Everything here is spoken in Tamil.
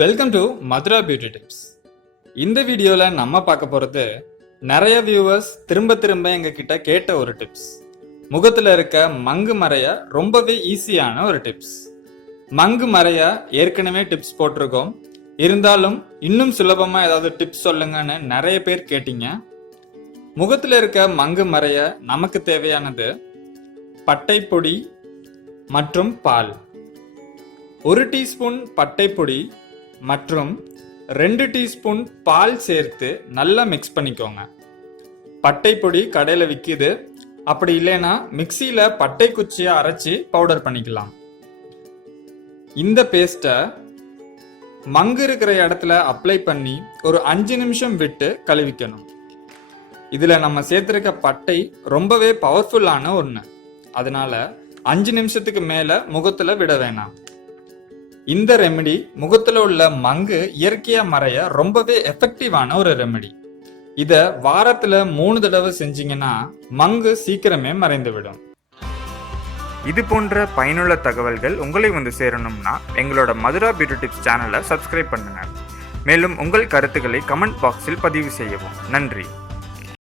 Welcome to Madhura beauty tips இந்த வீடியோவில் நம்ம பார்க்க போகிறது நிறைய வியூவர்ஸ் திரும்ப திரும்ப எங்ககிட்ட கேட்ட ஒரு டிப்ஸ் முகத்தில் இருக்க மங்கு மறைய ரொம்பவே ஈஸியான ஒரு டிப்ஸ் மங்கு மறைய ஏற்கனவே டிப்ஸ் போட்டிருக்கோம். இருந்தாலும் இன்னும் சுலபமாக ஏதாவது டிப்ஸ் சொல்லுங்கன்னு நிறைய பேர் கேட்டீங்க. முகத்தில் இருக்க மங்கு மறைய நமக்கு தேவையானது பட்டைப்பொடி மற்றும் பால். ஒரு டீஸ்பூன் பட்டைப்பொடி மற்றும் ரெண்டு டீஸ்பூன் பால் சேர்த்து நல்லா மிக்ஸ் பண்ணிக்கோங்க. பட்டைப்பொடி கடையில் விற்கிது அப்படி இல்லைன்னா மிக்சியில் பட்டை குச்சியை அரைச்சி பவுடர் பண்ணிக்கலாம். இந்த பேஸ்ட்டை மங்கு இருக்கிற இடத்துல அப்ளை பண்ணி ஒரு அஞ்சு நிமிஷம் விட்டு கழுவிக்கணும். இதில் நம்ம சேர்த்துருக்க பட்டை ரொம்பவே பவர்ஃபுல்லான ஒன்று அதனால அஞ்சு நிமிஷத்துக்கு மேலே முகத்தில் விட வேணாம். இந்த ரெமெடி முகத்துல உள்ள மங்கு இயற்கையா மறைய ரொம்பவே எஃபெக்டிவான ஒரு ரெமெடி இத வாரத்துல மூணு தடவை செஞ்சீங்கன்னா மங்கு சீக்கிரமே மறைந்து விடும் இது போன்ற பயனுள்ள தகவல்கள் உங்களை வந்து சேரணும்னா எங்களோட மதுரா பியூட்டி டிப்ஸ் சேனலை சப்ஸ்கிரைப் பண்ணுங்க. மேலும் உங்கள் கருத்துக்களை கமெண்ட் பாக்ஸில் பதிவு செய்யவும். நன்றி.